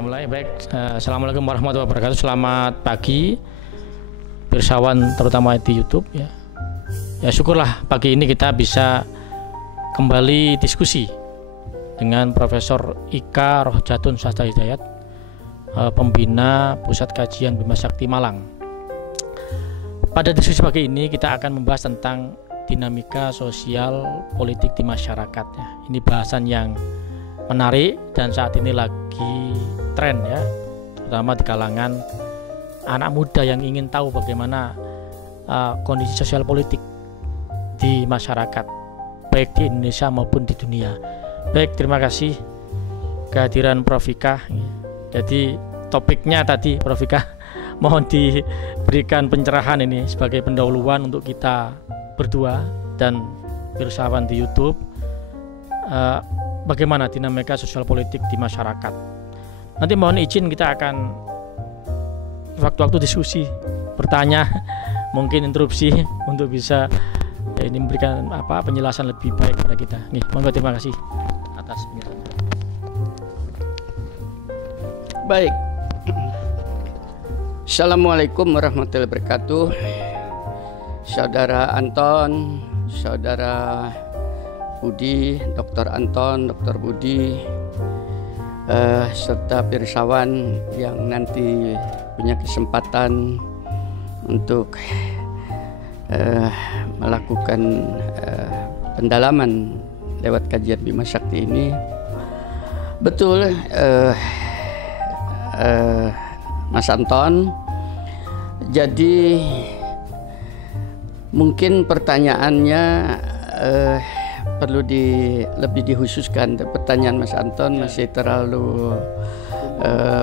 Mulai baik. Assalamualaikum warahmatullahi wabarakatuh. Selamat pagi pirsawan terutama di YouTube ya. Ya syukurlah pagi ini kita bisa kembali diskusi dengan Profesor Ika Rohjatun Sastra Hidayat, pembina Pusat Kajian Bima Sakti Malang. Pada diskusi pagi ini kita akan membahas tentang dinamika sosial politik di masyarakat ya. Ini bahasan yang menarik dan saat ini lagi tren ya, terutama di kalangan anak muda yang ingin tahu bagaimana kondisi sosial politik di masyarakat baik di Indonesia maupun di dunia. Baik, terima kasih kehadiran Prof. Ika. Jadi topiknya tadi Prof. Ika mohon diberikan pencerahan ini sebagai pendahuluan untuk kita berdua dan pirsawan di YouTube, bagaimana dinamika sosial politik di masyarakat. Nanti mohon izin kita akan waktu-waktu diskusi, bertanya, mungkin interupsi untuk bisa ini memberikan penjelasan lebih baik kepada kita. Nih, monggo, terima kasih atas penjelasannya. Baik. Assalamualaikum warahmatullahi wabarakatuh. Saudara Anton, Saudara Budi, Dr. Anton, Dr. Budi, serta pirsawan yang nanti punya kesempatan untuk melakukan pendalaman lewat kajian Bima Sakti ini. Betul, Mas Anton. Jadi mungkin pertanyaannya perlu lebih dikhususkan. Pertanyaan Mas Anton masih terlalu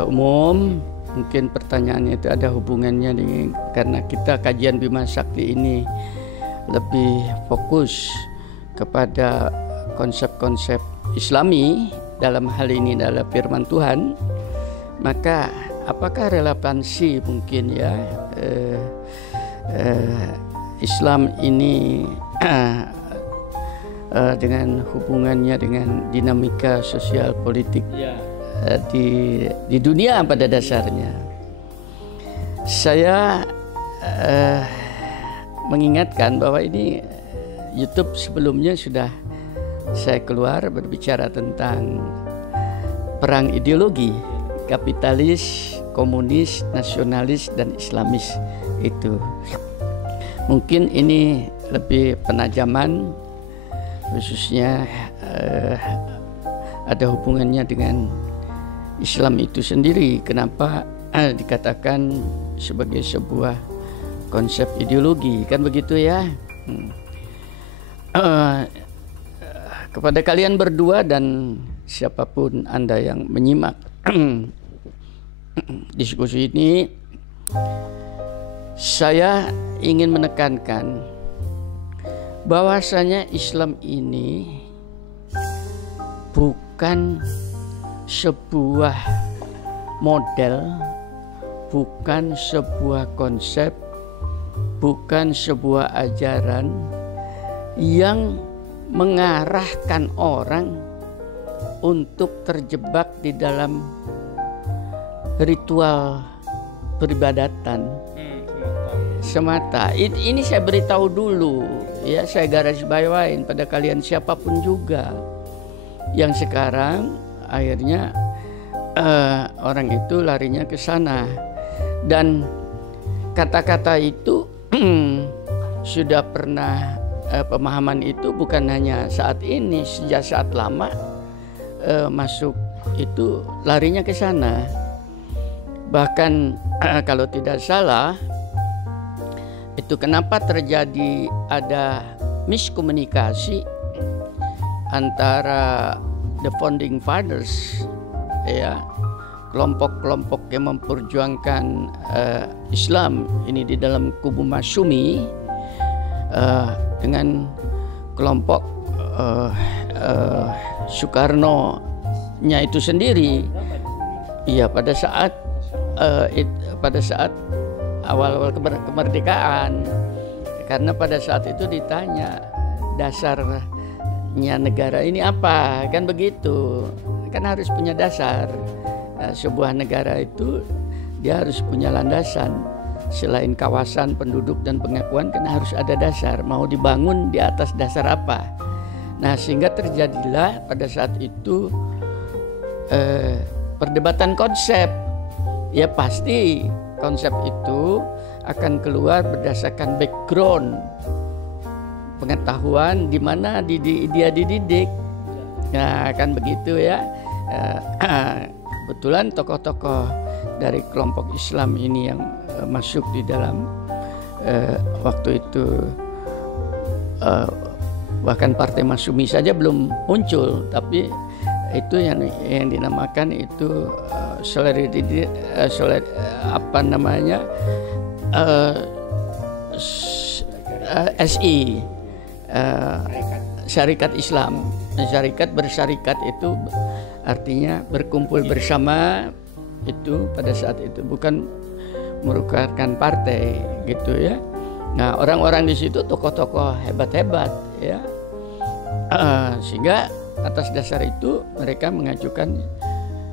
umum. Mungkin pertanyaannya itu ada hubungannya dengan, karena kita kajian Bima Sakti ini lebih fokus kepada konsep-konsep Islami, dalam hal ini adalah firman Tuhan. Maka apakah relevansi mungkin ya Islam ini dengan hubungannya dengan dinamika sosial politik di dunia pada dasarnya. Saya mengingatkan bahwa ini YouTube sebelumnya sudah saya keluar berbicara tentang perang ideologi, kapitalis, komunis, nasionalis, dan Islamis. Itu mungkin ini lebih penajaman, khususnya ada hubungannya dengan Islam itu sendiri. Kenapa dikatakan sebagai sebuah konsep ideologi, kan begitu ya. Kepada kalian berdua dan siapapun Anda yang menyimak diskusi ini, saya ingin menekankan bahwasanya Islam ini bukan sebuah model, bukan sebuah konsep, bukan sebuah ajaran yang mengarahkan orang untuk terjebak di dalam ritual peribadatan semata. Ini saya beritahu dulu ya, saya garis bawain pada kalian siapapun juga yang sekarang akhirnya orang itu larinya ke sana. Dan kata-kata itu sudah pernah, pemahaman itu bukan hanya saat ini, sejak saat lama masuk itu larinya ke sana. Bahkan kalau tidak salah, itu kenapa terjadi ada miskomunikasi antara the founding fathers ya, kelompok-kelompok yang memperjuangkan Islam ini di dalam kubu Masyumi dengan kelompok Soekarno-nya itu sendiri. Iya, pada saat awal-awal kemerdekaan, karena pada saat itu ditanya dasarnya syariatnya negara ini apa, kan begitu. Kan harus punya dasar. Sebuah negara itu dia harus punya landasan. Selain kawasan, penduduk dan pengakuan, kan harus ada dasar. Mau dibangun di atas dasar apa? Nah, sehingga terjadilah pada saat itu perdebatan konsep. Ya pasti konsep itu akan keluar berdasarkan background pengetahuan di mana dia dididik. Nah, kan begitu ya. Kebetulan tokoh-tokoh dari kelompok Islam ini yang masuk di dalam waktu itu bahkan Partai Masyumi saja belum muncul, tapi itu yang dinamakan itu SI, Syarikat Islam. Syarikat bersyarikat itu artinya berkumpul bersama, itu pada saat itu bukan merupakan partai gitu ya. Nah, orang-orang di situ tokoh-tokoh hebat-hebat ya, sehingga atas dasar itu mereka mengajukan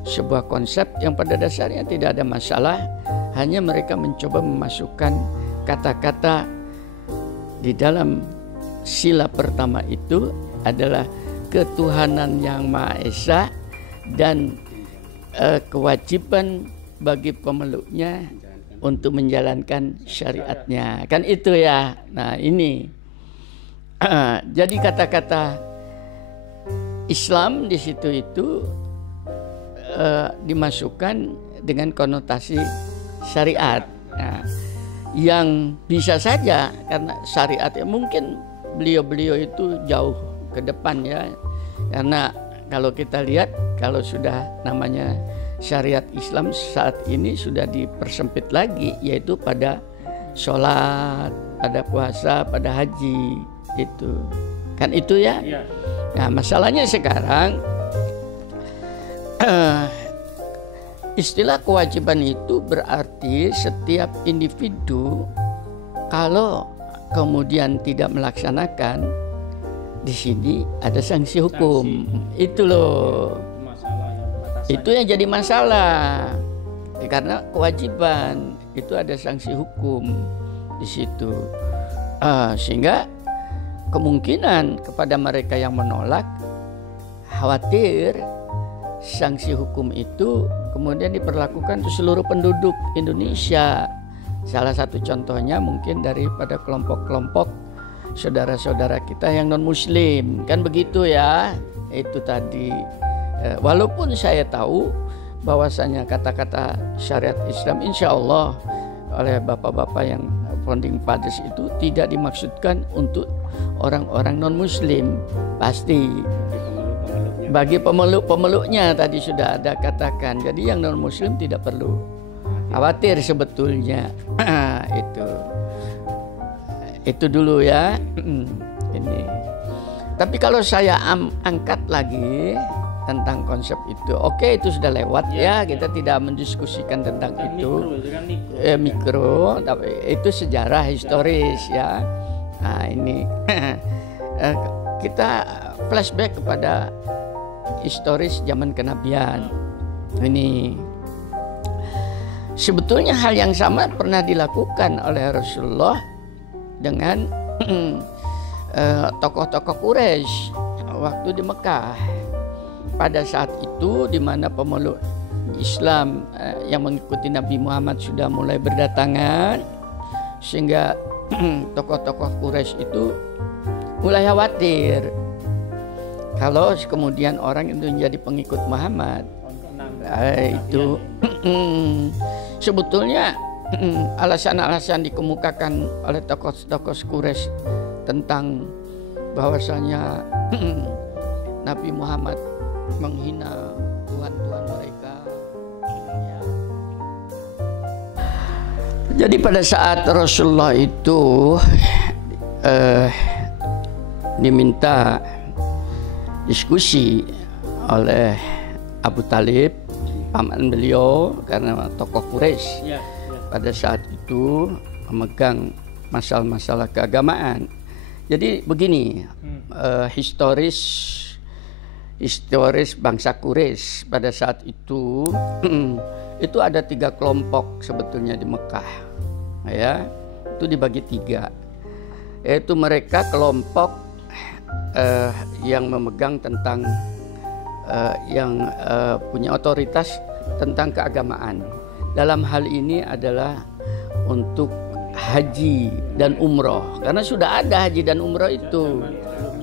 sebuah konsep yang pada dasarnya tidak ada masalah, hanya mereka mencoba memasukkan kata-kata di dalam sila pertama itu adalah ketuhanan yang Maha Esa dan kewajiban bagi pemeluknya untuk menjalankan syariatnya, kan itu ya. Nah ini jadi kata-kata Islam di situ itu dimasukkan dengan konotasi syariat. Nah, yang bisa saja karena syariat ya, mungkin beliau-beliau itu jauh ke depan ya, karena kalau kita lihat kalau sudah namanya syariat Islam saat ini sudah dipersempit lagi, yaitu pada sholat, pada puasa, pada haji, itu kan itu ya. Nah masalahnya sekarang istilah kewajiban itu berarti setiap individu kalau kemudian tidak melaksanakan, di sini ada sanksi hukum. Itu loh, itu yang jadi masalah karena kewajiban itu ada sanksi hukum di situ, sehingga kemungkinan kepada mereka yang menolak khawatir sanksi hukum itu kemudian diperlakukan untuk seluruh penduduk Indonesia. Salah satu contohnya mungkin daripada kelompok-kelompok saudara-saudara kita yang non-muslim, kan begitu ya. Itu tadi walaupun saya tahu bahwasanya kata-kata syariat Islam insya Allah oleh bapak-bapak yang founding fathers itu tidak dimaksudkan untuk orang-orang non-muslim, pasti bagi pemeluk-pemeluknya tadi sudah ada katakan. Jadi yang non-muslim tidak perlu khawatir sebetulnya. Itu dulu ya. Ini. Tapi kalau saya angkat lagi tentang konsep itu, oke, itu sudah lewat ya. Kita tidak mendiskusikan tentang itu. Mikro, tapi itu sejarah historis ya. Nah ini kita flashback kepada historis zaman kenabian. Ini sebetulnya hal yang sama pernah dilakukan oleh Rasulullah dengan tokoh-tokoh Quraisy waktu di Mekah. Pada saat itu di mana pemeluk Islam yang mengikuti Nabi Muhammad sudah mulai berdatangan, sehingga tokoh-tokoh Quraisy itu mulai khawatir kalau kemudian orang itu menjadi pengikut Muhammad. Itu sebetulnya alasan-alasan dikemukakan oleh tokoh-tokoh Quraisy tentang bahwasanya Nabi Muhammad menghina tuhan-tuhan mereka. Jadi pada saat Rasulullah itu diminta diskusi oleh Abu Talib, paman beliau, karena tokoh Quraisy pada saat itu memegang masalah-masalah keagamaan Jadi begini, historis bangsa Quraisy pada saat itu itu ada 3 kelompok sebetulnya di Mekah, ya, itu dibagi 3, yaitu mereka kelompok yang memegang tentang yang punya otoritas tentang keagamaan. Dalam hal ini adalah untuk haji dan umroh, karena sudah ada haji dan umroh itu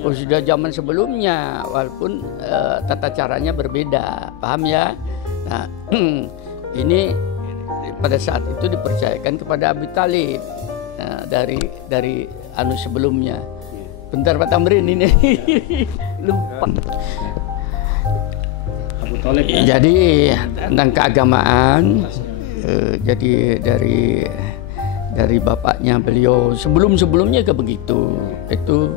sudah zaman sebelumnya, walaupun tata caranya berbeda, paham ya? Nah, ini pada saat itu dipercayakan kepada Abi Thalib dari anu sebelumnya. Bentar Pak Tamrin ini lupa. Abu Thalib. Jadi tentang keagamaan, jadi dari bapaknya beliau sebelumnya ke begitu, itu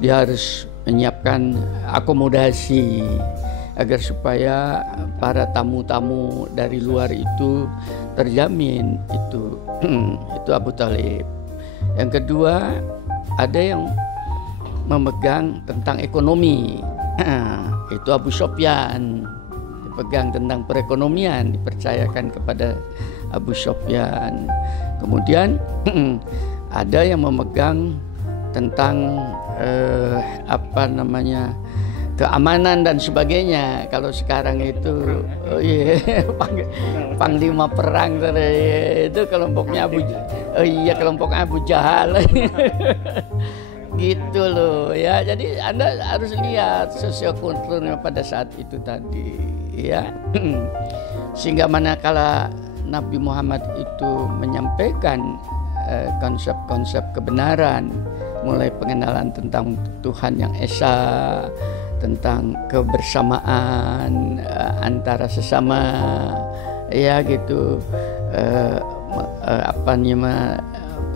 dia harus menyiapkan akomodasi agar supaya para tamu-tamu dari luar itu terjamin. Itu Abu Thalib. Yang kedua, ada yang memegang tentang ekonomi, itu Abu Sufyan, dipegang tentang perekonomian, dipercayakan kepada Abu Sufyan. Kemudian ada yang memegang tentang keamanan dan sebagainya. Kalau sekarang itu panglima perang itu kelompoknya kelompok Abu Jahal. Gitu loh ya. Jadi Anda harus lihat sosiokulturnya pada saat itu tadi, ya. Sehingga manakala Nabi Muhammad itu menyampaikan konsep-konsep kebenaran, mulai pengenalan tentang Tuhan yang esa, tentang kebersamaan antara sesama, ya gitu,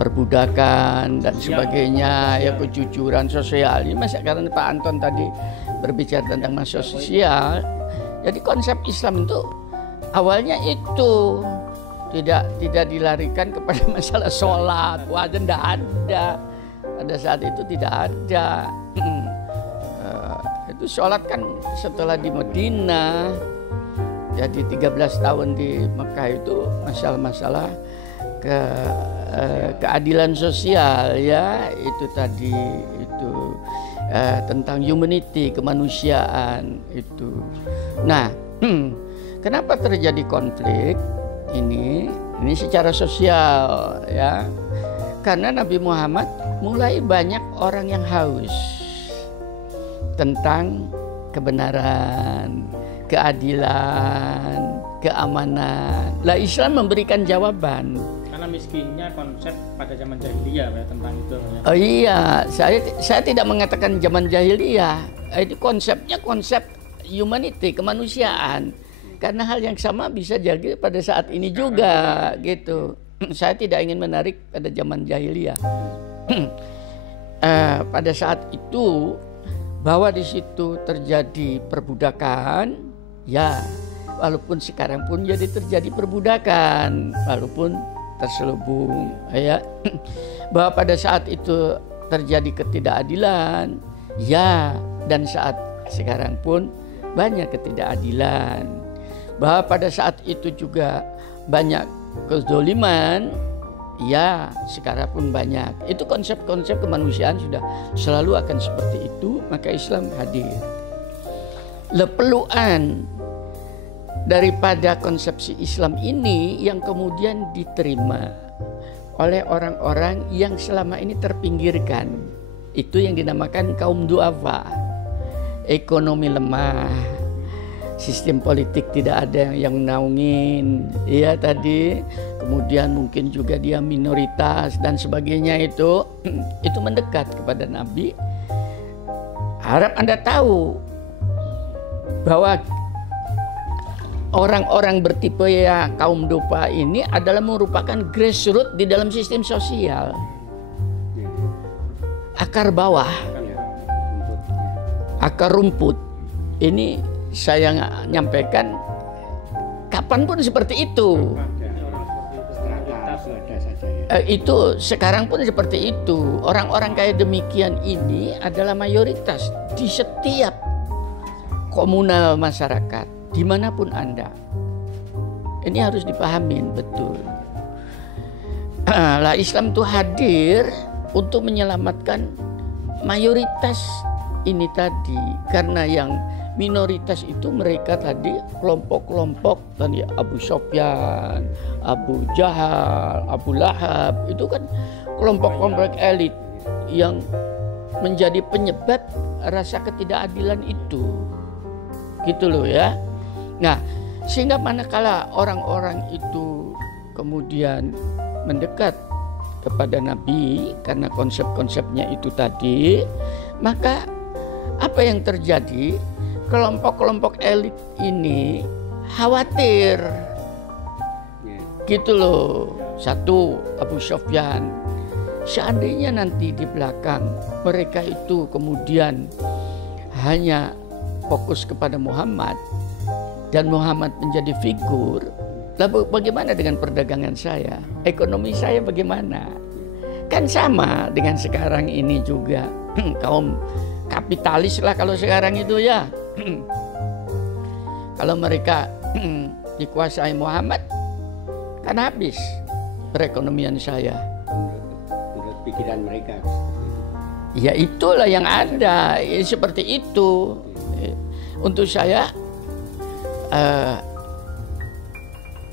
perbudakan dan sebagainya, ya kejujuran sosial. Ini masa karena Pak Anton tadi berbicara tentang masalah sosial. Jadi konsep Islam itu awalnya itu tidak dilarikan kepada masalah sholat, wajah, tidak ada. Pada saat itu tidak ada. Itu sholat kan setelah di Madinah. Jadi 13 tahun di Mekah itu masalah-masalah keadilan sosial, ya, itu tadi itu tentang humanity, kemanusiaan itu. Nah, kenapa terjadi konflik ini secara sosial, ya? Karena Nabi Muhammad mulai banyak orang yang haus tentang kebenaran, keadilan, keamanan. Lah Islam memberikan jawaban. Karena miskinnya konsep pada zaman jahiliyah ya, tentang itu. Ya. Oh iya, saya tidak mengatakan zaman jahiliyah. Itu konsepnya konsep humanity, kemanusiaan. Karena hal yang sama bisa jadi pada saat ini juga, gitu. Saya tidak ingin menarik pada zaman jahiliyah. Pada saat itu bahwa di situ terjadi perbudakan, ya, walaupun sekarang pun jadi terjadi perbudakan, walaupun terselubung, ya. Bahwa pada saat itu terjadi ketidakadilan, ya, dan saat sekarang pun banyak ketidakadilan. Bahwa pada saat itu juga banyak kezoliman, ya, sekarang pun banyak. Itu konsep-konsep kemanusiaan sudah selalu akan seperti itu, maka Islam hadir. Lepeluan daripada konsepsi Islam ini yang kemudian diterima oleh orang-orang yang selama ini terpinggirkan. Itu yang dinamakan kaum duafa. Ekonomi lemah, sistem politik tidak ada yang menaungin, ya tadi, kemudian mungkin juga dia minoritas dan sebagainya, itu mendekat kepada Nabi. Harap Anda tahu bahwa orang-orang bertipe ya kaum duafa ini adalah merupakan grassroots di dalam sistem sosial, akar bawah, akar rumput. Ini saya nyampaikan kapanpun seperti itu. Itu sekarang pun seperti itu. Orang-orang kayak demikian ini adalah mayoritas di setiap komunal masyarakat, dimanapun Anda. Ini harus dipahamin betul. Lah Islam itu hadir untuk menyelamatkan mayoritas ini tadi, karena yang minoritas itu mereka tadi kelompok-kelompok tadi, Abu Sufyan, Abu Jahal, Abu Lahab, itu kan kelompok-kelompok elit yang menjadi penyebab rasa ketidakadilan itu, gitu loh ya. Nah, sehingga manakala orang-orang itu kemudian mendekat kepada Nabi karena konsep-konsepnya itu tadi, maka apa yang terjadi? Kelompok-kelompok elit ini khawatir, gitu loh. Satu, Abu Sufyan, seandainya nanti di belakang mereka itu kemudian hanya fokus kepada Muhammad dan Muhammad menjadi figur, lalu bagaimana dengan perdagangan saya? Ekonomi saya bagaimana? Kan sama dengan sekarang ini juga. Kaum kapitalis lah kalau sekarang itu ya. Kalau mereka dikuasai Muhammad, kan habis perekonomian saya. Menurut pikiran mereka. Ya itulah yang ada, ya, seperti itu. Untuk saya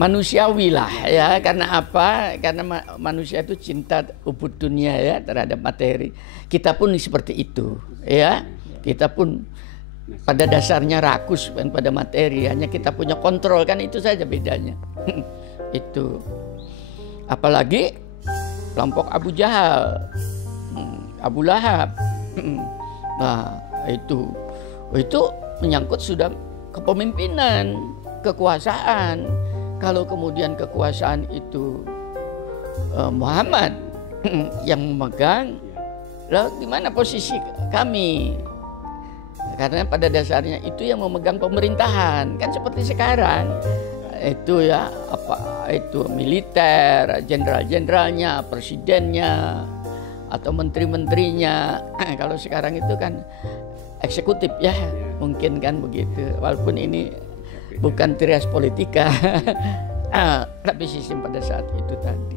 manusiawi lah ya. Karena apa? Karena manusia itu cinta ubud dunia ya terhadap materi. Kita pun seperti itu ya. Kita pun pada dasarnya rakus pada materi, hanya kita punya kontrol, kan itu saja bedanya. Itu apalagi kelompok Abu Jahal, Abu Lahab. Nah itu menyangkut sudah kepemimpinan, kekuasaan. Kalau kemudian kekuasaan itu Muhammad yang memegang, lalu gimana posisi kami? Karena pada dasarnya itu yang memegang pemerintahan, kan seperti sekarang itu ya, apa itu militer, jenderal-jenderalnya, presidennya atau menteri-menterinya. Kalau sekarang itu kan eksekutif ya, mungkin kan begitu. Walaupun ini bukan trias politika, tapi sistem pada saat itu tadi.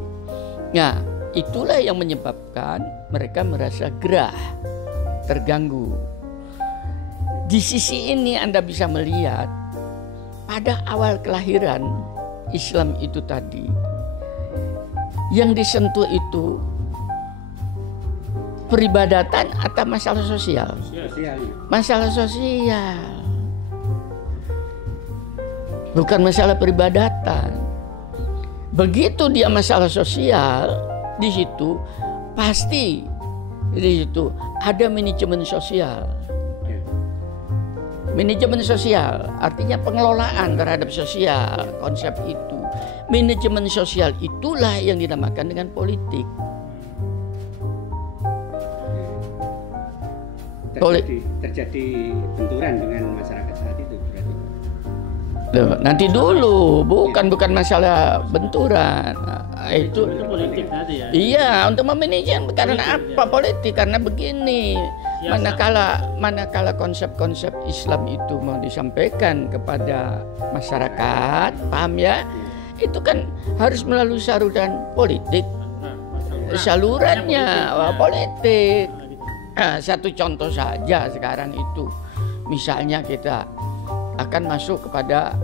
Nah, itulah yang menyebabkan mereka merasa gerah, terganggu. Di sisi ini Anda bisa melihat pada awal kelahiran Islam itu tadi, yang disentuh itu peribadatan atau masalah sosial? Masalah sosial, bukan masalah peribadatan. Begitu dia masalah sosial, di situ pasti di situ ada manajemen sosial. Manajemen sosial artinya pengelolaan terhadap sosial, konsep itu. Manajemen sosial itulah yang dinamakan dengan politik. Terjadi benturan dengan masyarakat saat itu berarti. Nanti dulu, bukan masalah benturan. Itu politik tadi ya. Iya, untuk memanajemen karena apa politik? Karena begini. Manakala konsep-konsep Islam itu mau disampaikan kepada masyarakat, paham ya? Itu kan harus melalui saluran politik. Salurannya politik. Nah, satu contoh saja sekarang itu, misalnya kita akan masuk kepada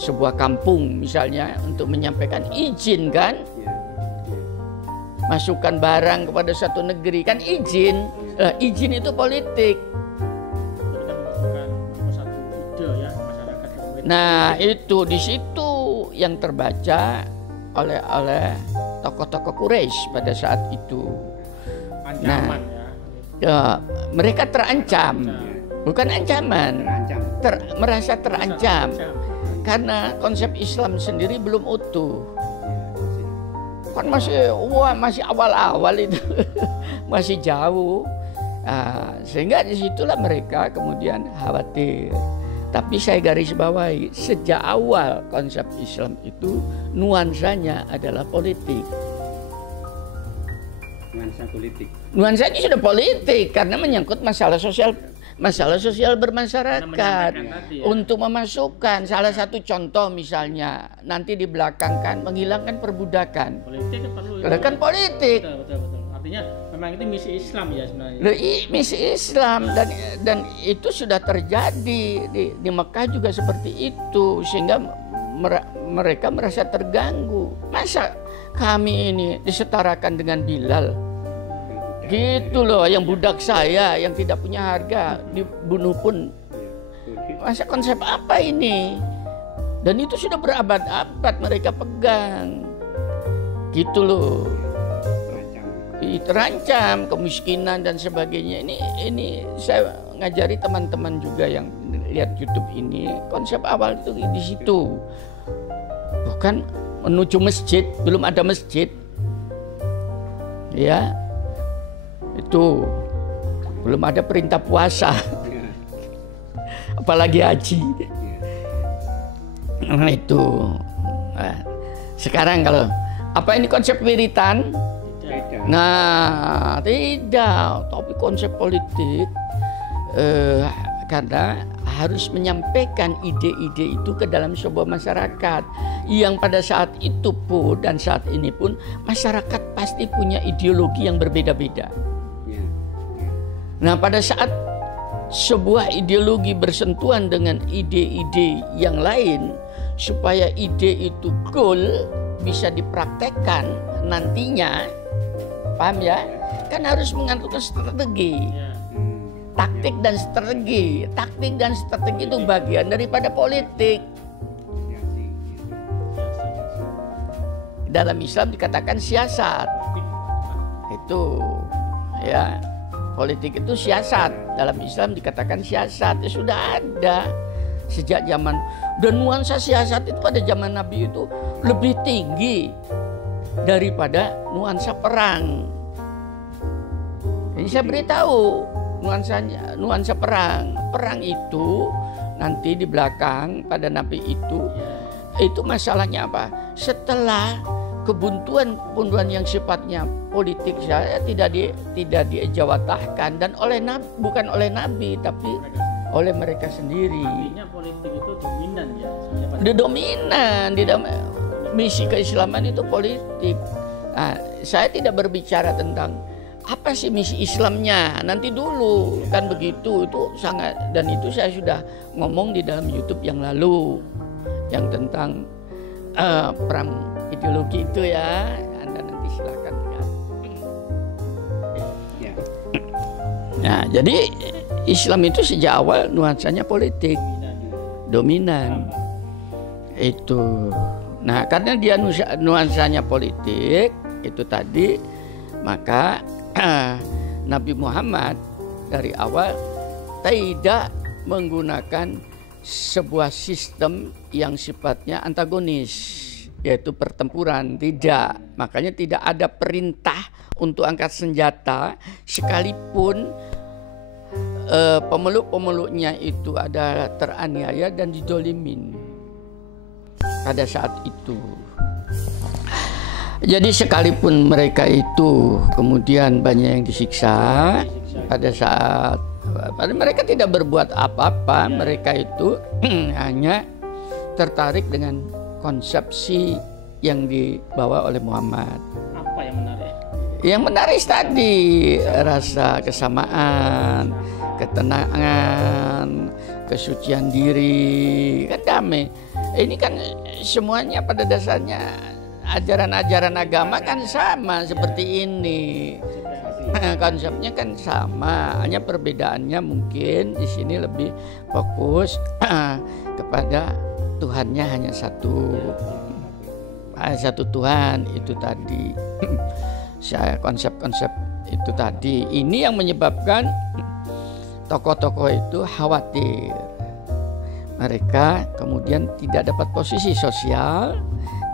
sebuah kampung misalnya untuk menyampaikan izin kan, masukkan barang kepada satu negeri kan izin. Izin itu politik. Nah itu di situ yang terbaca oleh tokoh-tokoh Quraisy pada saat itu. Ancaman, ya mereka terancam, bukan ancaman, merasa terancam karena konsep Islam sendiri belum utuh. Kan masih awal-awal itu, masih jauh. Nah, sehingga disitulah mereka kemudian khawatir. Tapi saya garis bawahi, sejak awal konsep Islam itu nuansanya adalah politik. politik. Nuansanya sudah politik karena menyangkut masalah sosial bermasyarakat. Tadi, ya. Untuk memasukkan salah satu contoh misalnya nanti di belakang kan menghilangkan perbudakan. Politik perlu. Kan politik. Betul. Artinya memang itu misi Islam ya sebenarnya. Misi Islam dan itu sudah terjadi di Mekah juga seperti itu sehingga mereka merasa terganggu. Masa kami ini disetarakan dengan Bilal? Gitu loh, yang budak saya yang tidak punya harga dibunuh pun. Masa konsep apa ini? Dan itu sudah berabad-abad mereka pegang. Gitu loh. Terancam kemiskinan dan sebagainya. Ini saya ngajari teman-teman juga yang lihat YouTube ini, konsep awal itu di situ. Bukan menuju masjid, belum ada masjid. Ya. Itu belum ada perintah puasa. Apalagi haji. Nah, itu. Nah, sekarang kalau apa ini konsep wiritan? Nah, tidak, tapi konsep politik karena harus menyampaikan ide-ide itu ke dalam sebuah masyarakat yang pada saat itu pun dan saat ini pun masyarakat pasti punya ideologi yang berbeda-beda. Nah, pada saat sebuah ideologi bersentuhan dengan ide-ide yang lain supaya ide itu goal bisa dipraktekkan nantinya, paham ya? Kan harus mengatur strategi. Taktik dan strategi itu bagian daripada politik. Dalam Islam dikatakan siasat. Itu ya. Politik itu siasat. Dalam Islam dikatakan siasat. Ya sudah ada sejak zaman. Dan nuansa siasat itu pada zaman Nabi itu lebih tinggi daripada nuansa perang. Ini saya beritahu nuansa perang. Perang itu nanti di belakang pada Nabi itu masalahnya apa? Setelah kebuntuan yang sifatnya politik saya tidak dijawatahkan dan bukan oleh Nabi tapi oleh mereka sendiri. Artinya politik itu dominan ya. Dominan di dalam misi keislaman itu politik. Nah, saya tidak berbicara tentang apa sih misi Islamnya nanti dulu kan begitu itu sangat, dan itu saya sudah ngomong di dalam YouTube yang lalu yang tentang perang ideologi itu ya. Anda nanti silakan lihat. Nah, jadi Islam itu sejak awal nuansanya politik, dominan. Itu. Nah, karena dia nuansanya politik itu tadi, maka Nabi Muhammad dari awal tidak menggunakan sebuah sistem yang sifatnya antagonis, yaitu pertempuran. Tidak. Makanya tidak ada perintah untuk angkat senjata sekalipun pemeluk-pemeluknya itu adalah teraniaya dan didolimin pada saat itu. Jadi sekalipun mereka itu kemudian banyak yang disiksa pada saat mereka tidak berbuat apa-apa, mereka itu hanya tertarik dengan konsepsi yang dibawa oleh Muhammad. Apa yang menarik? Yang menarik tadi rasa kesamaan, ketenangan, kesucian diri, kan damai. Ini kan semuanya pada dasarnya ajaran-ajaran agama kan sama seperti ini. Konsepnya kan sama, hanya perbedaannya mungkin di sini lebih fokus kepada Tuhannya hanya satu. Satu Tuhan itu tadi. Konsep-konsep itu tadi. Ini yang menyebabkan tokoh-tokoh itu khawatir. Mereka kemudian tidak dapat posisi sosial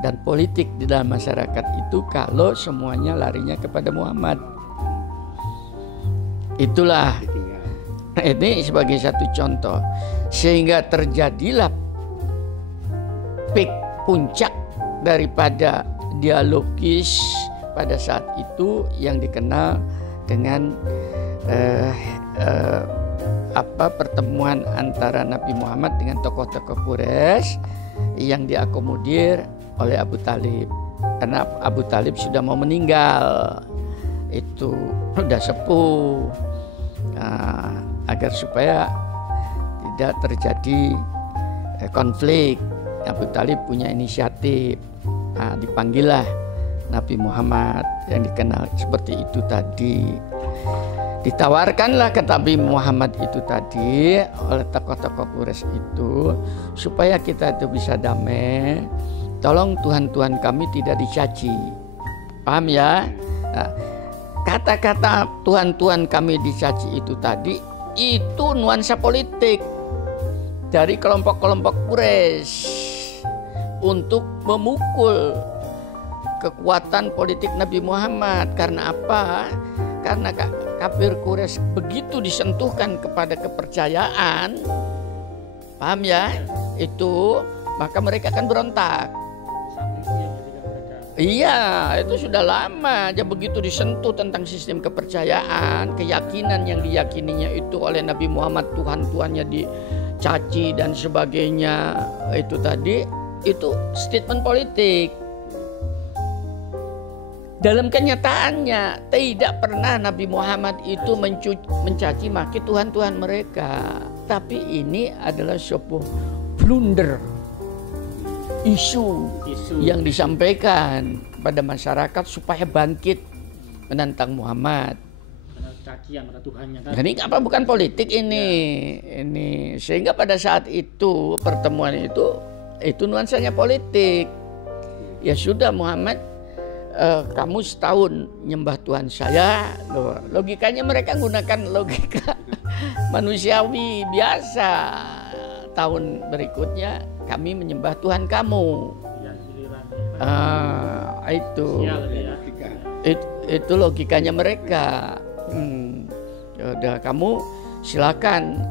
dan politik di dalam masyarakat itu kalau semuanya larinya kepada Muhammad. Itulah ini sebagai satu contoh, sehingga terjadilah puncak daripada dialogis pada saat itu yang dikenal dengan pertemuan antara Nabi Muhammad dengan tokoh-tokoh Quraisy yang diakomodir oleh Abu Talib. Karena Abu Talib sudah mau meninggal, itu sudah sepuh, agar supaya tidak terjadi konflik. Abu Talib punya inisiatif, dipanggillah Nabi Muhammad yang dikenal seperti itu tadi. Ditawarkanlah ke Nabi Muhammad itu tadi oleh tokoh-tokoh Quraisy itu supaya kita itu bisa damai. Tolong Tuhan-Tuhan kami tidak dicaci. Paham ya? Nah, kata-kata Tuhan-Tuhan kami dicaci itu tadi itu nuansa politik dari kelompok-kelompok Quraisy untuk memukul kekuatan politik Nabi Muhammad. Karena apa? Karena kafir Quraisy begitu disentuhkan kepada kepercayaan, paham ya? Itu maka mereka akan berontak. Iya, itu sudah lama aja begitu disentuh tentang sistem kepercayaan, keyakinan yang diyakininya itu oleh Nabi Muhammad, Tuhan-Tuhannya dicaci dan sebagainya. Itu tadi, itu statement politik. Dalam kenyataannya tidak pernah Nabi Muhammad itu mencaci maki Tuhan-Tuhan mereka. Tapi ini adalah sebuah blunder, isu yang disampaikan pada masyarakat supaya bangkit menentang Muhammad. Cacian pada Tuhannya. Ini apa bukan politik ini? Ini sehingga pada saat itu pertemuan itu nuansanya politik. Ya sudah Muhammad, kamu setahun nyembah Tuhan saya. Logikanya mereka gunakan logika manusiawi biasa. Tahun berikutnya kami menyembah Tuhan kamu. Itu logikanya mereka. Udah kamu silakan,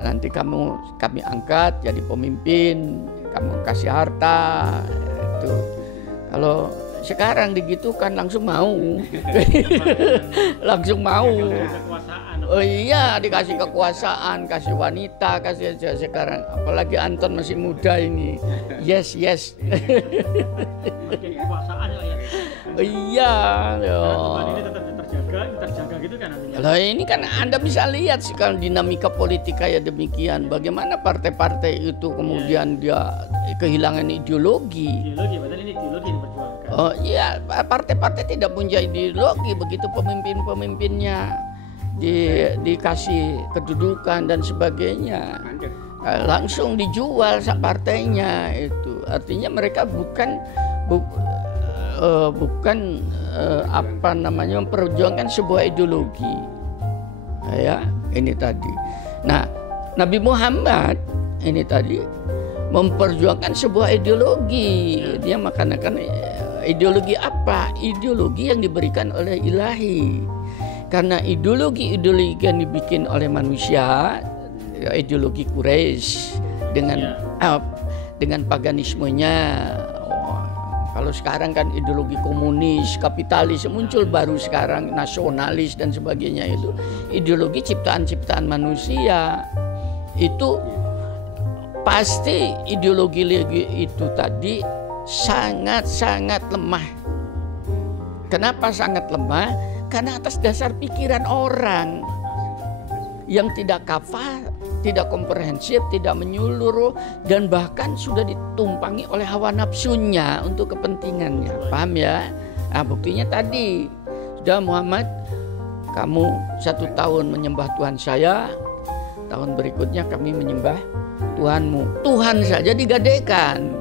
nanti kami angkat jadi pemimpin, kamu kasih harta. Itu kalau sekarang digitukan langsung mau. Langsung mau. Oh iya, dikasih kekuasaan, kasih wanita, kasih aja sekarang. Apalagi Anton masih muda ini. Yes. Makin kekuasaan ya. Iya. Ini tetap terjaga gitu kan nantinya. Nah, ini kan Anda bisa lihat sekarang dinamika politik kayak demikian. Bagaimana partai-partai itu kemudian dia kehilangan ideologi. Ideologi, padahal ini ideologi yang diperjuangkan. Oh iya, partai-partai tidak punya ideologi, begitu pemimpin-pemimpinnya dikasih kedudukan dan sebagainya, langsung dijual partainya. Itu artinya mereka bukan memperjuangkan sebuah ideologi. Ya, ini tadi. Nah, Nabi Muhammad ini tadi memperjuangkan sebuah ideologi. Dia mengatakan ideologi apa? Ideologi yang diberikan oleh Ilahi. Karena ideologi yang dibikin oleh manusia, ideologi Quraisy dengan paganismenya. Kalau sekarang kan ideologi komunis, kapitalis muncul baru sekarang, nasionalis dan sebagainya. Itu ideologi ciptaan-ciptaan manusia. Itu pasti ideologi itu tadi sangat-sangat lemah. Kenapa sangat lemah? Karena atas dasar pikiran orang yang tidak kafah, tidak komprehensif, tidak menyeluruh, dan bahkan sudah ditumpangi oleh hawa nafsunya untuk kepentingannya. Paham ya? Nah, buktinya tadi sudah Muhammad, kamu 1 tahun menyembah Tuhan saya, tahun berikutnya kami menyembah Tuhanmu. Tuhan saja digadaikan.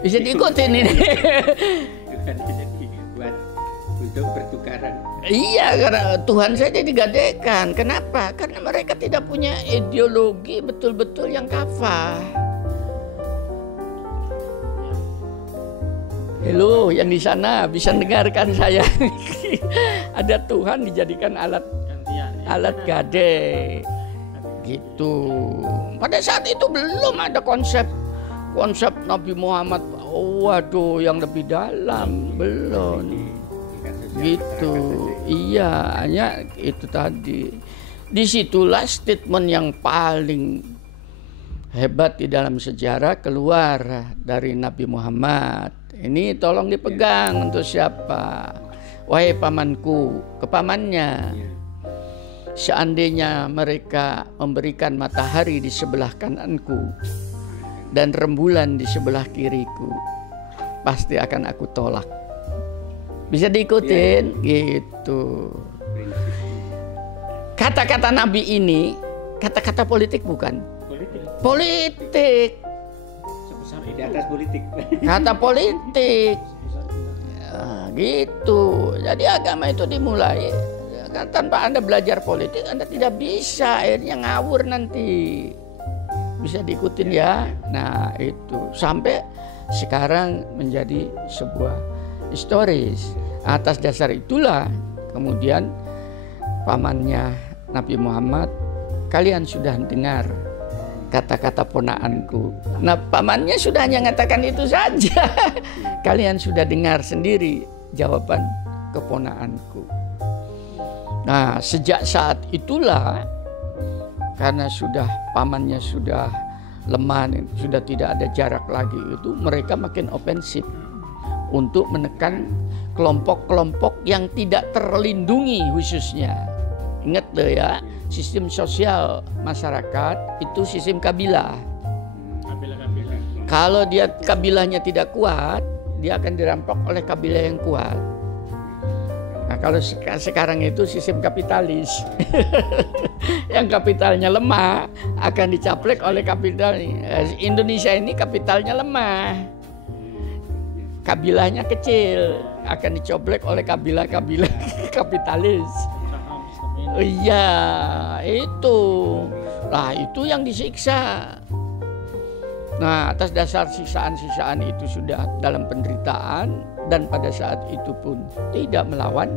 Bisa diikutin ini. Untuk bertukaran. Iya, karena Tuhan saja digadaikan. Kenapa? Karena mereka tidak punya ideologi betul-betul yang kafah. Halo, yang di sana bisa dengarkan saya. Ada Tuhan dijadikan alat gade. Gitu. Pada saat itu belum ada konsep Nabi Muhammad waduh, yang lebih dalam belum. Gitu. Iya, hanya itu tadi. Disitulah statement yang paling hebat di dalam sejarah keluar dari Nabi Muhammad. Ini tolong dipegang untuk siapa? Wahai pamanku, ke pamannya. Seandainya mereka memberikan matahari di sebelah kananku dan rembulan di sebelah kiriku, pasti akan aku tolak. Bisa diikutin gitu. Kata-kata Nabi ini kata-kata politik bukan? Politik. Sebesar di atas politik. Kata politik. Ya, gitu. Jadi agama itu dimulai tanpa Anda belajar politik, Anda tidak bisa, akhirnya ngawur nanti. Bisa diikutin ya. Nah itu sampai sekarang menjadi sebuah historis. Atas dasar itulah kemudian pamannya Nabi Muhammad, kalian sudah dengar kata-kata ponakanku. Nah pamannya sudah hanya mengatakan itu saja. Kalian sudah dengar sendiri jawaban keponakanku. Nah sejak saat itulah, karena sudah pamannya sudah lemah, sudah tidak ada jarak lagi, itu mereka makin ofensif untuk menekan kelompok-kelompok yang tidak terlindungi khususnya. Ingat loh ya, sistem sosial masyarakat itu sistem kabilah. Kalau dia kabilahnya tidak kuat, dia akan dirampok oleh kabilah yang kuat. Nah kalau sekarang itu sistem kapitalis. Yang kapitalnya lemah akan dicaplek oleh kapital. Indonesia ini kapitalnya lemah, kabilahnya kecil, akan dicoblek oleh kabilah-kabilah kapitalis. Iya itu. Nah itu yang disiksa. Nah atas dasar siksaan-siksaan itu sudah dalam penderitaan, dan pada saat itu pun tidak melawan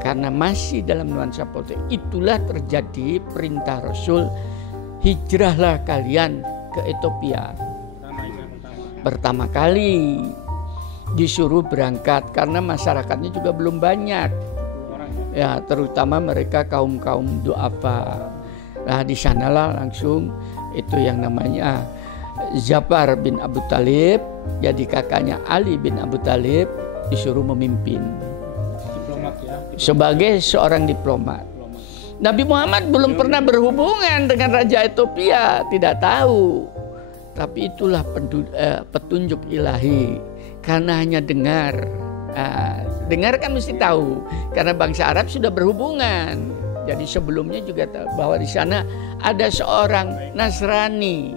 karena masih dalam nuansa politik. Itulah terjadi perintah Rasul, hijrahlah kalian ke Ethiopia. Pertama kali disuruh berangkat karena masyarakatnya juga belum banyak. Ya, terutama mereka kaum-kaum du'afa. Nah, di sanalah langsung itu yang namanya Ja'far bin Abu Thalib, jadi kakaknya Ali bin Abu Thalib, disuruh memimpin sebagai seorang diplomat. Nabi Muhammad belum pernah berhubungan dengan Raja Ethiopia, tidak tahu. Tapi itulah petunjuk ilahi, karena hanya dengar. Dengar kan mesti tahu, karena bangsa Arab sudah berhubungan. Jadi sebelumnya juga tahu bahwa di sana ada seorang Nasrani.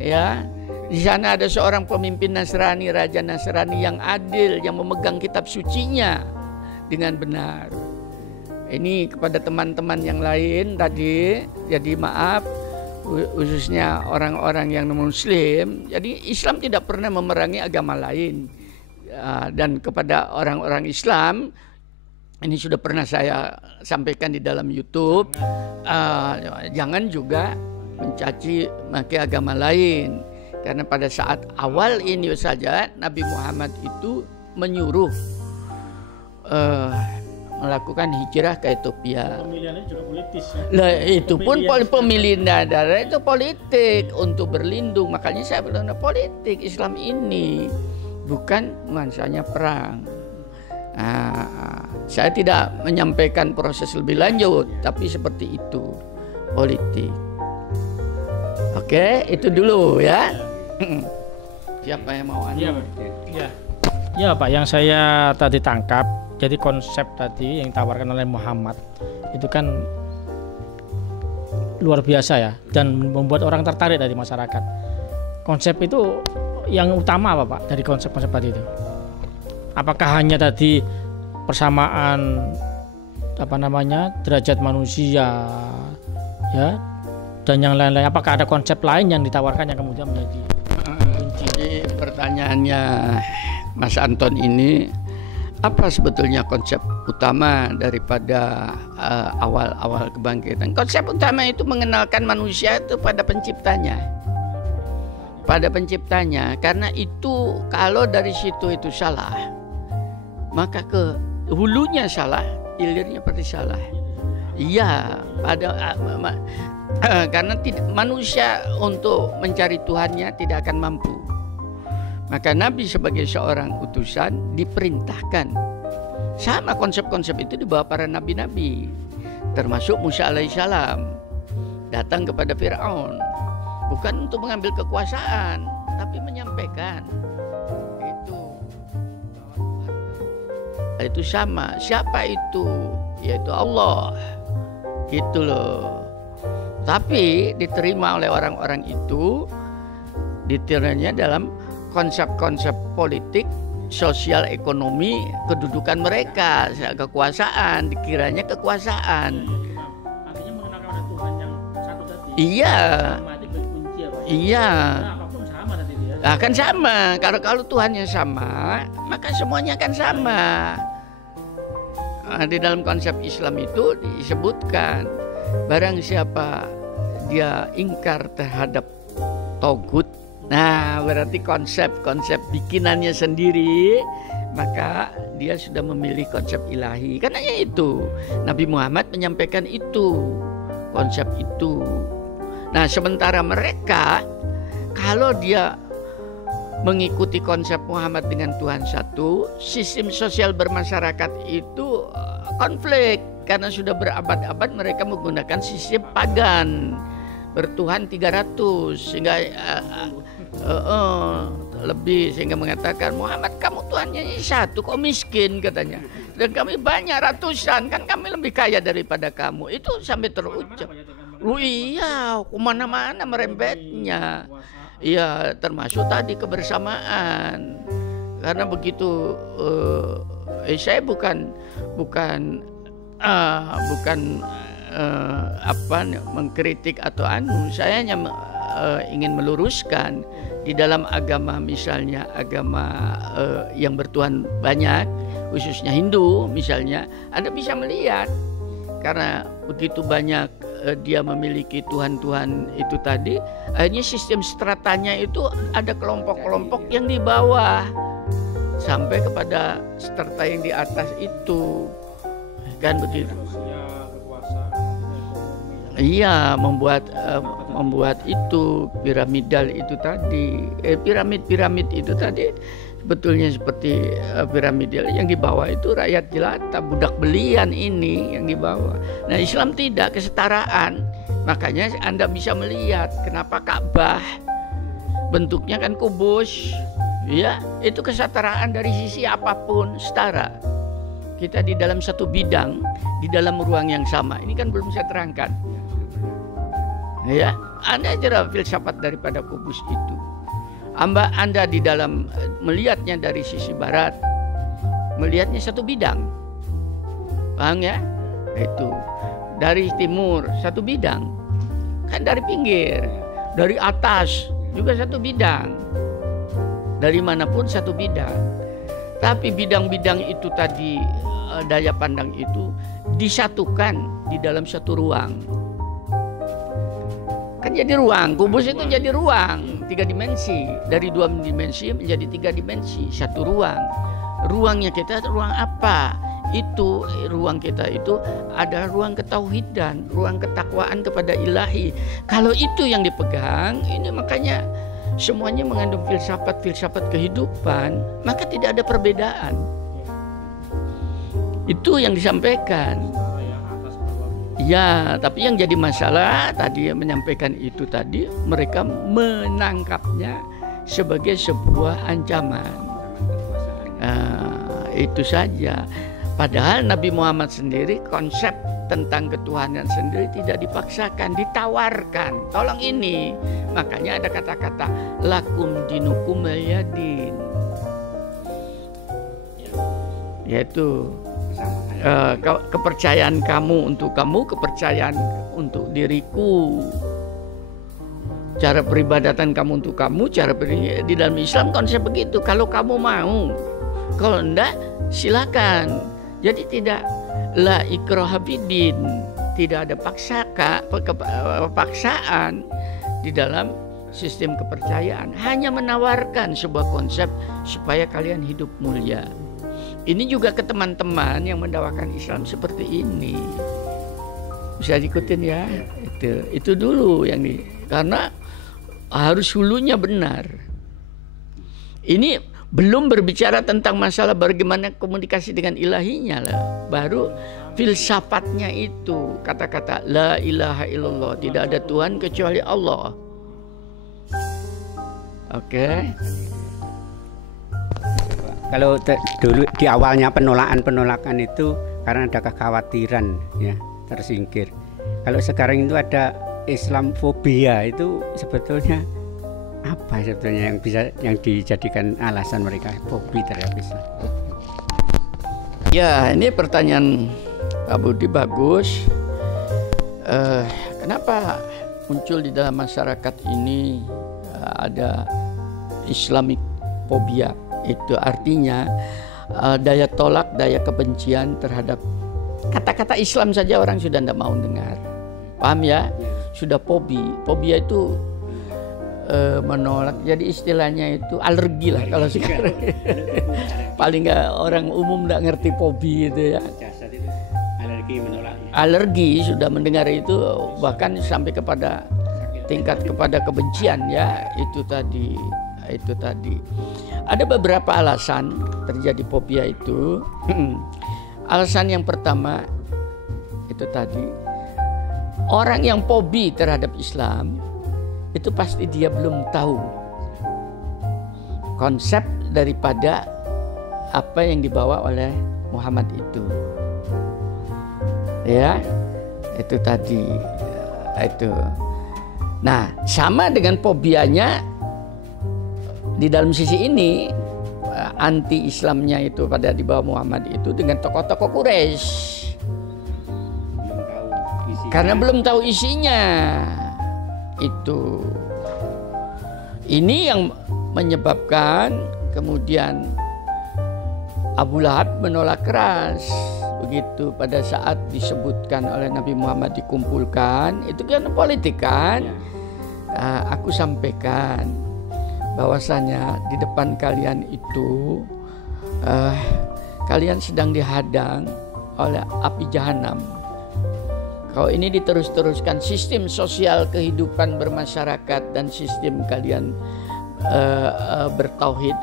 Ya, di sana ada seorang pemimpin Nasrani, raja Nasrani yang adil, yang memegang kitab sucinya dengan benar. Ini kepada teman-teman yang lain tadi, jadi maaf, khususnya orang-orang yang non-Muslim. Jadi Islam tidak pernah memerangi agama lain, dan kepada orang-orang Islam ini sudah pernah saya sampaikan di dalam YouTube, jangan juga mencaci maki agama lain, karena pada saat awal ini saja Nabi Muhammad itu menyuruh melakukan hijrah ke Ethiopia. Pemilihannya juga politis ya. Nah, itu pun pemilihan daerah itu politik untuk berlindung. Makanya saya bilang politik Islam ini bukan nuansanya perang. Saya tidak menyampaikan proses lebih lanjut, tapi seperti itu politik. Oke, itu dulu ya. Siapa yang mau anu? Ya Pak, yang saya tadi tangkap, jadi konsep tadi yang ditawarkan oleh Muhammad itu kan luar biasa ya, dan membuat orang tertarik dari masyarakat. Konsep itu yang utama apa Pak dari konsep-konsep tadi itu? Apakah hanya tadi persamaan derajat manusia ya, dan yang lain-lain? Apakah ada konsep lain yang ditawarkan yang kemudian menjadi kunci? Jadi pertanyaannya Mas Anton ini, apa sebetulnya konsep utama daripada awal-awal kebangkitan? Konsep utama itu mengenalkan manusia itu pada penciptanya, pada penciptanya. Karena itu kalau dari situ itu salah, maka ke hulunya salah, hilirnya pasti salah. Iya, karena manusia untuk mencari Tuhannya tidak akan mampu. Maka Nabi sebagai seorang utusan diperintahkan. Sama konsep-konsep itu dibawa para nabi-nabi, termasuk Musa alaihissalam datang kepada Fir'aun, bukan untuk mengambil kekuasaan, tapi menyampaikan itu sama. Siapa itu? Yaitu Allah, gitu loh. Tapi diterima oleh orang-orang itu, diterimanya dalam konsep-konsep politik, sosial, ekonomi, kedudukan mereka, kekuasaan, dikiranya kekuasaan. Artinya mengenalkan ada Tuhan yang satu tadi. Iya. Iya. Apapun sama tadi dia. Akan sama. Kalau Tuhannya sama, maka semuanya akan sama. Di dalam konsep Islam itu disebutkan, barang siapa dia ingkar terhadap togut, nah berarti konsep-konsep bikinannya sendiri, maka dia sudah memilih konsep ilahi. Karena itu Nabi Muhammad menyampaikan itu, konsep itu. Nah sementara mereka, kalau dia mengikuti konsep Muhammad dengan Tuhan satu, sistem sosial bermasyarakat itu konflik. Karena sudah berabad-abad mereka menggunakan sistem pagan, bertuhan 300 sehingga lebih, sehingga mengatakan, Muhammad kamu Tuhannya satu kok miskin katanya, dan kami banyak ratusan, kan kami lebih kaya daripada kamu. Itu sampai terucap. Oh iya, kemana-mana merembetnya. Iya, termasuk tadi kebersamaan. Karena begitu saya bukan mengkritik atau saya hanya ingin meluruskan di dalam agama, misalnya agama yang bertuhan banyak, khususnya Hindu misalnya, Anda bisa melihat karena begitu banyak dia memiliki Tuhan-Tuhan itu tadi, akhirnya sistem stratanya itu ada kelompok-kelompok yang di bawah sampai kepada strata yang di atas itu, kan begitu. Iya, membuat itu piramidal itu tadi, piramid itu tadi sebetulnya seperti piramidal. Yang di bawah itu rakyat jelata, budak belian ini yang di bawah. Nah Islam tidak, kesetaraan. Makanya Anda bisa melihat kenapa Ka'bah bentuknya kan kubus, ya itu kesetaraan dari sisi apapun, setara. Kita di dalam satu bidang, di dalam ruang yang sama. Ini kan belum saya terangkan. Ya, Anda aja filsafat daripada kubus itu. Anda di dalam melihatnya dari sisi barat, melihatnya satu bidang, paham ya? Itu dari timur satu bidang, kan dari pinggir, dari atas juga satu bidang, dari manapun satu bidang. Tapi bidang-bidang itu tadi, daya pandang itu disatukan di dalam satu ruang. Kan jadi ruang, kubus itu jadi ruang 3 dimensi, dari 2 dimensi menjadi 3 dimensi, satu ruang. Ruangnya kita ruang apa? Itu ruang kita itu ada ruang ketauhidan, ruang ketakwaan kepada ilahi. Kalau itu yang dipegang, ini makanya semuanya mengandung filsafat kehidupan, maka tidak ada perbedaan. Itu yang disampaikan. Ya, tapi yang jadi masalah tadi menyampaikan itu tadi, mereka menangkapnya sebagai sebuah ancaman. Itu saja. Padahal Nabi Muhammad sendiri konsep tentang ketuhanan sendiri tidak dipaksakan, ditawarkan. Tolong ini. Makanya ada kata-kata lakum dinukum waliyadin. Yaitu kepercayaan kamu untuk kamu, kepercayaan untuk diriku. Cara peribadatan kamu untuk kamu, di dalam Islam konsep begitu. Kalau kamu mau, kalau enggak silakan. Jadi tidak la ikraha fiddin, tidak ada paksaan di dalam sistem kepercayaan, hanya menawarkan sebuah konsep supaya kalian hidup mulia. Ini juga ke teman-teman yang mendakwakan Islam seperti ini. Bisa diikutin ya. Itu dulu yang karena harus hulunya benar. Ini belum berbicara tentang masalah bagaimana komunikasi dengan ilahinya lah. Baru filsafatnya itu, kata-kata la ilaha illallah, tidak ada Tuhan kecuali Allah. Oke. Kalau dulu di awalnya penolakan itu karena ada kekhawatiran ya tersingkir. Kalau sekarang itu ada Islamfobia, itu sebetulnya apa sebetulnya yang dijadikan alasan mereka fobi terhadap Islam? Ya, ini pertanyaan Pak Budi bagus. Kenapa muncul di dalam masyarakat ini ada Islamic phobia? Itu artinya daya tolak, daya kebencian terhadap kata-kata Islam saja orang sudah tidak mau dengar. Paham ya? Sudah fobia itu menolak. Jadi istilahnya itu alergi lah kalau sekarang. Paling nggak orang umum nggak ngerti fobi itu ya. Alergi menolak. Alergi sudah mendengar itu, bahkan sampai kepada tingkat kepada kebencian ya. Itu tadi. Ada beberapa alasan terjadi fobia itu. Alasan yang pertama itu tadi, orang yang fobi terhadap Islam itu pasti dia belum tahu konsep daripada apa yang dibawa oleh Muhammad itu. Ya, itu tadi itu. Nah, sama dengan fobianya di dalam sisi ini, anti Islamnya itu pada di bawah Muhammad itu dengan tokoh-tokoh Quraisy. Karena belum tahu isinya. Itu. Ini yang menyebabkan kemudian Abu Lahab menolak keras. Begitu pada saat disebutkan oleh Nabi Muhammad dikumpulkan, itu kan politik kan. Aku sampaikan bahwasanya di depan kalian itu kalian sedang dihadang oleh api jahanam. Kalau ini diterus-teruskan, sistem sosial kehidupan bermasyarakat dan sistem kalian bertauhid,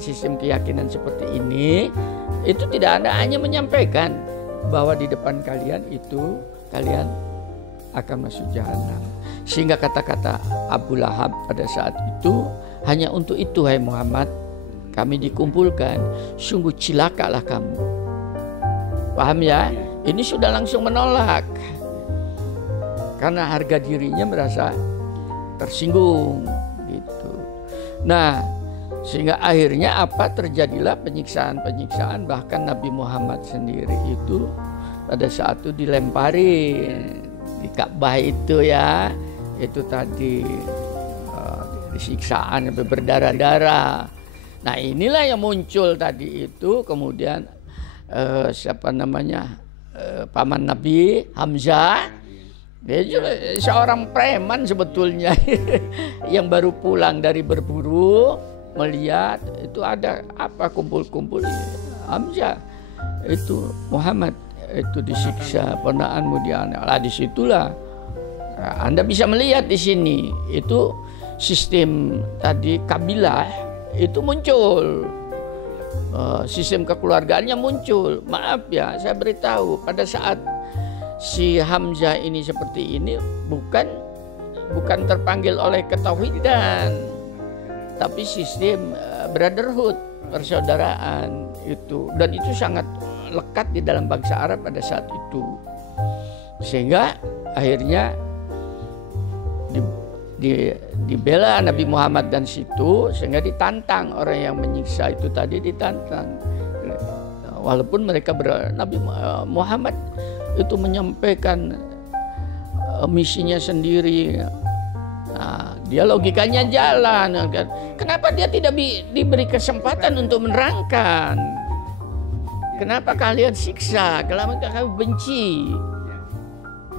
sistem keyakinan seperti ini, itu tidak ada, hanya menyampaikan bahwa di depan kalian itu kalian akan masuk jahanam. Sehingga kata-kata Abu Lahab pada saat itu, hanya untuk itu hai Muhammad kami dikumpulkan, sungguh cilakalah kamu. Paham ya? Ini sudah langsung menolak karena harga dirinya merasa tersinggung gitu. Nah, sehingga akhirnya apa, terjadilah penyiksaan-penyiksaan, bahkan Nabi Muhammad sendiri itu pada saat itu dilemparin di Ka'bah itu ya, itu tadi disiksaan sampai berdarah-darah. Nah, inilah yang muncul tadi itu. Kemudian siapa namanya, paman Nabi Hamzah, dia juga seorang preman sebetulnya yang baru pulang dari berburu, melihat itu ada apa kumpul-kumpul Hamzah, itu Muhammad itu disiksa, ponakanmu dianak. Disitulah Anda bisa melihat di sini itu sistem tadi kabilah itu muncul. Sistem kekeluargaannya muncul. Maaf ya, saya beritahu, pada saat si Hamzah ini seperti ini bukan terpanggil oleh ketauhidan, tapi sistem brotherhood, persaudaraan itu, dan itu sangat lekat di dalam bangsa Arab pada saat itu. Sehingga akhirnya dibela Nabi Muhammad dan situ, sehingga ditantang orang yang menyiksa itu tadi, ditantang. Walaupun mereka Nabi Muhammad itu menyampaikan misinya sendiri. Nah, dia logikanya jalan. Kenapa dia tidak diberi kesempatan untuk menerangkan? Kenapa kalian siksa? Kenapa kalian benci?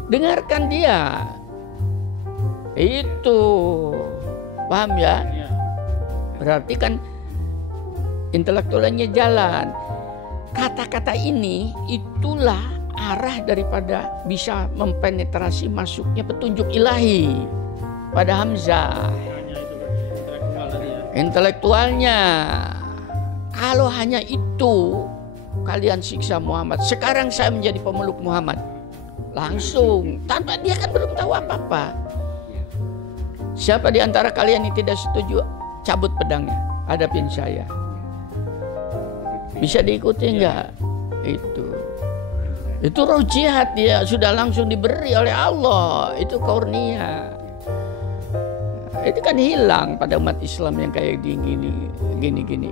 Dengarkan dia. Itu. Paham ya? Berarti kan intelektualnya jalan. Kata-kata ini itulah arah daripada bisa mempenetrasi masuknya petunjuk ilahi pada Hamzah. Intelektualnya. Kalau hanya itu kalian siksa Muhammad. Sekarang saya menjadi pemeluk Muhammad. Langsung. Tanpa dia kan belum tahu apa-apa. Siapa di antara kalian yang tidak setuju, cabut pedangnya, hadapin saya. Bisa diikuti enggak? Itu roh jihad, dia sudah langsung diberi oleh Allah. Itu karunia. Itu kan hilang pada umat Islam yang kayak gini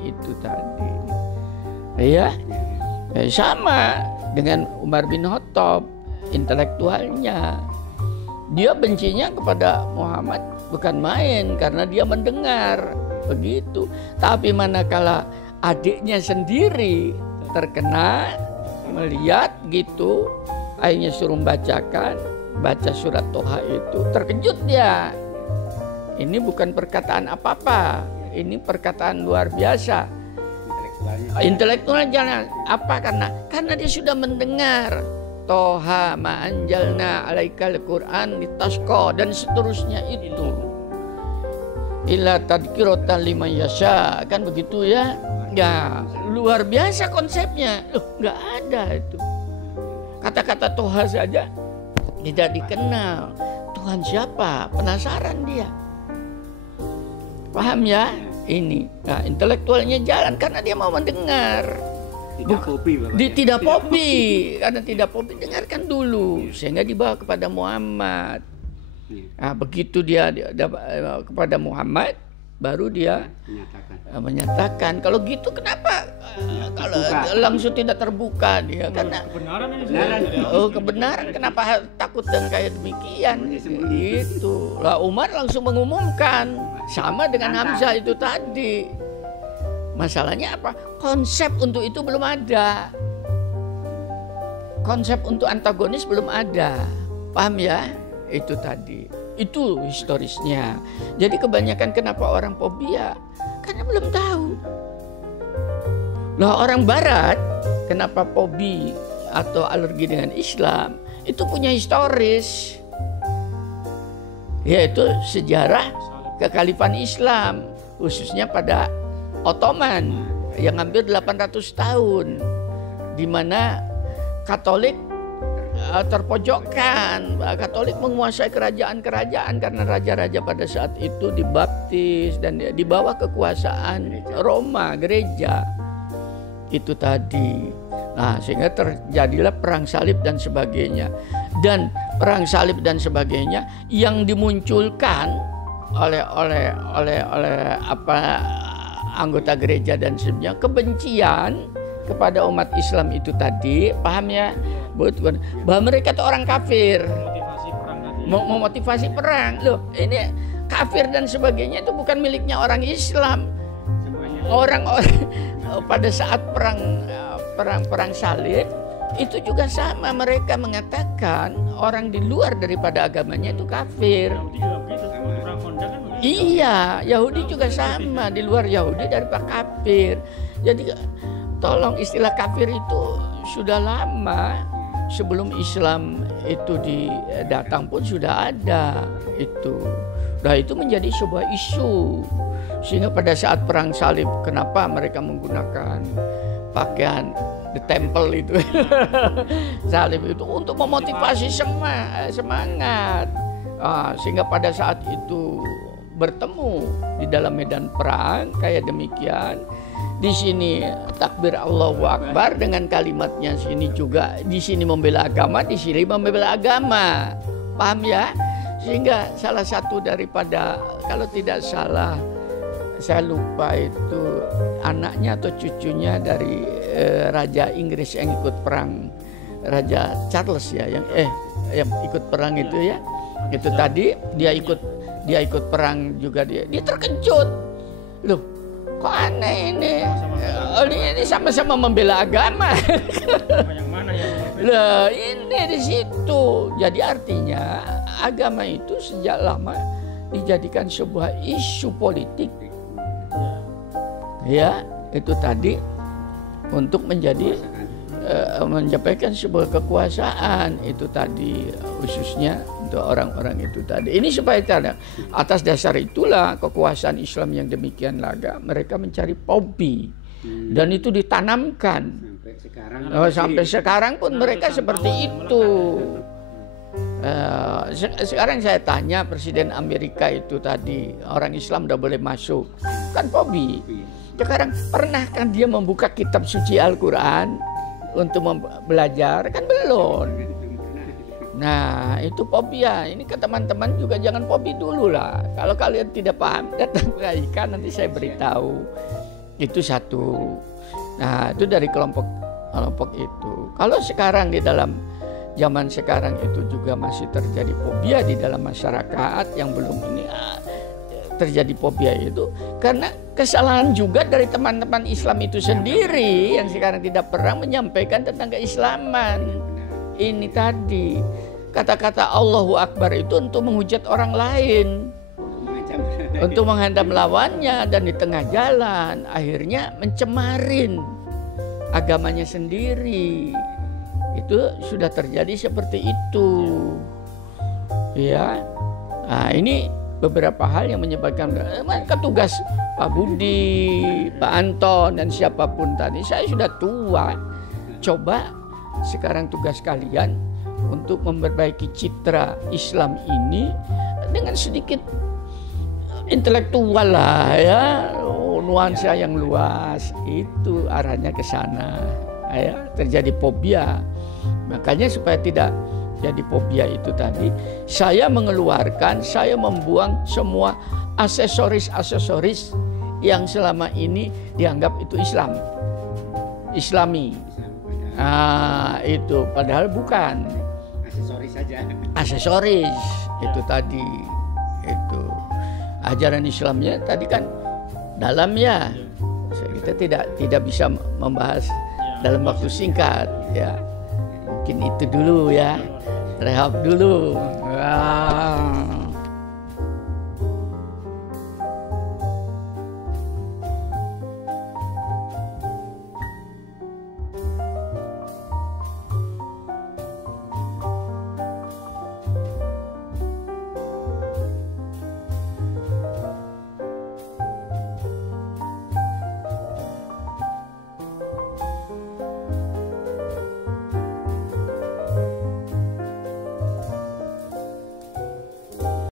itu tadi. Ya, sama dengan Umar bin Khattab, intelektualnya. Dia bencinya kepada Muhammad bukan main karena dia mendengar begitu. Tapi manakala adiknya sendiri terkena melihat gitu, akhirnya suruh baca surat Toha itu, terkejut dia. Ini bukan perkataan apa-apa, ini perkataan luar biasa. Intelektualnya jangan apa karena dia sudah mendengar Toha ma anjalna alaikal Quran litasqa dan seterusnya itu. Illa tadhkiratan liman yasha, kan begitu ya. Ya, luar biasa konsepnya. Loh, enggak ada itu. Kata-kata Toha saja tidak dikenal. Tuhan siapa? Penasaran dia. Paham ya? Ini. Nah, intelektualnya jalan karena dia mau mendengar. Tidak popi. Karena tidak popi, dengarkan dulu sehingga dibawa kepada Muhammad. Nah, begitu dia kepada Muhammad, baru dia menyatakan. Kalau gitu kenapa kalau langsung tidak terbuka dia? Karena kebenaran kenapa takut dan kayak demikian? Itu lah Umar langsung mengumumkan sama dengan Hamzah itu tadi. Masalahnya apa? Konsep untuk itu belum ada. Konsep untuk antagonis belum ada. Paham ya? Itu tadi. Itu historisnya. Jadi kebanyakan kenapa orang fobia? Karena belum tahu. Nah, orang barat kenapa fobi atau alergi dengan Islam? Itu punya historis. Yaitu sejarah kekhalifahan Islam, khususnya pada Ottoman yang hampir 800 tahun, di mana Katolik terpojokkan. Katolik menguasai kerajaan-kerajaan karena raja-raja pada saat itu dibaptis dan di bawah kekuasaan Roma, gereja. Itu tadi. Nah, sehingga terjadilah perang salib dan sebagainya. Dan perang salib dan sebagainya yang dimunculkan oleh anggota gereja dan sebagainya, kebencian kepada umat Islam itu tadi, paham ya? Bahwa mereka itu orang kafir, memotivasi perang. Loh, ini kafir dan sebagainya itu bukan miliknya orang Islam. Orang-orang pada saat perang salib itu juga sama, mereka mengatakan orang di luar daripada agamanya itu kafir. Iya, Yahudi juga sama, di luar Yahudi daripada kafir. Jadi tolong, istilah kafir itu sudah lama, sebelum Islam itu datang pun sudah ada itu. Nah, itu menjadi sebuah isu. Sehingga pada saat perang salib, kenapa mereka menggunakan pakaian the temple itu salib itu untuk memotivasi semangat. Sehingga pada saat itu bertemu di dalam medan perang kayak demikian. Di sini takbir Allahu Akbar dengan kalimatnya, sini juga di sini membela agama, di sini membela agama. Paham ya? Sehingga salah satu daripada, kalau tidak salah saya lupa itu anaknya atau cucunya dari Raja Inggris yang ikut perang, Raja Charles ya, yang ikut perang itu ya. Itu tadi dia ikut perang juga, dia terkejut. Loh, kok aneh ini? Ini sama-sama membela agama. Yang mana ya? Loh, ini di situ. Jadi artinya agama itu sejak lama dijadikan sebuah isu politik, ya itu tadi untuk menyampaikan sebuah kekuasaan itu tadi, khususnya untuk orang-orang itu tadi. Ini supaya atas dasar itulah kekuasaan Islam yang demikian laga mereka mencari pobi, dan itu ditanamkan sampai sekarang pun mereka seperti itu. Sekarang saya tanya Presiden Amerika itu tadi, orang Islam udah boleh masuk, kan pobi. Sekarang pernahkah dia membuka kitab suci Al-Quran untuk belajar? Kan belum. Nah itu fobia. Ini ke teman-teman juga jangan fobi dulu lah. Kalau kalian tidak paham, datang ke IKA, nanti saya beritahu. Itu satu. Nah itu dari kelompok itu. Kalau sekarang di dalam zaman sekarang itu juga masih terjadi fobia di dalam masyarakat yang belum ini terjadi fobia itu karena kesalahan juga dari teman-teman Islam itu sendiri yang sekarang tidak pernah menyampaikan tentang keislaman. Ini tadi kata-kata Allahu Akbar itu untuk menghujat orang lain, untuk menghadam lawannya, dan di tengah jalan akhirnya mencemarin agamanya sendiri. Itu sudah terjadi seperti itu, ya. Nah ini beberapa hal yang menyebabkan tugas Pak Budi, Pak Anton, dan siapapun tadi. Saya sudah tua. Coba sekarang tugas kalian untuk memperbaiki citra Islam ini dengan sedikit intelektual lah, ya, nuansa yang luas. Itu arahnya ke sana, ya. Terjadi fobia. Makanya supaya tidak jadi fobia itu tadi, saya mengeluarkan, saya membuang semua aksesoris yang selama ini dianggap itu Islami. Itu padahal bukan. Aksesoris saja. Aksesoris itu tadi. Itu ajaran Islamnya tadi kan dalam, ya. Kita tidak bisa membahas dalam waktu singkat, ya. Mungkin itu dulu, ya. Rehab dulu.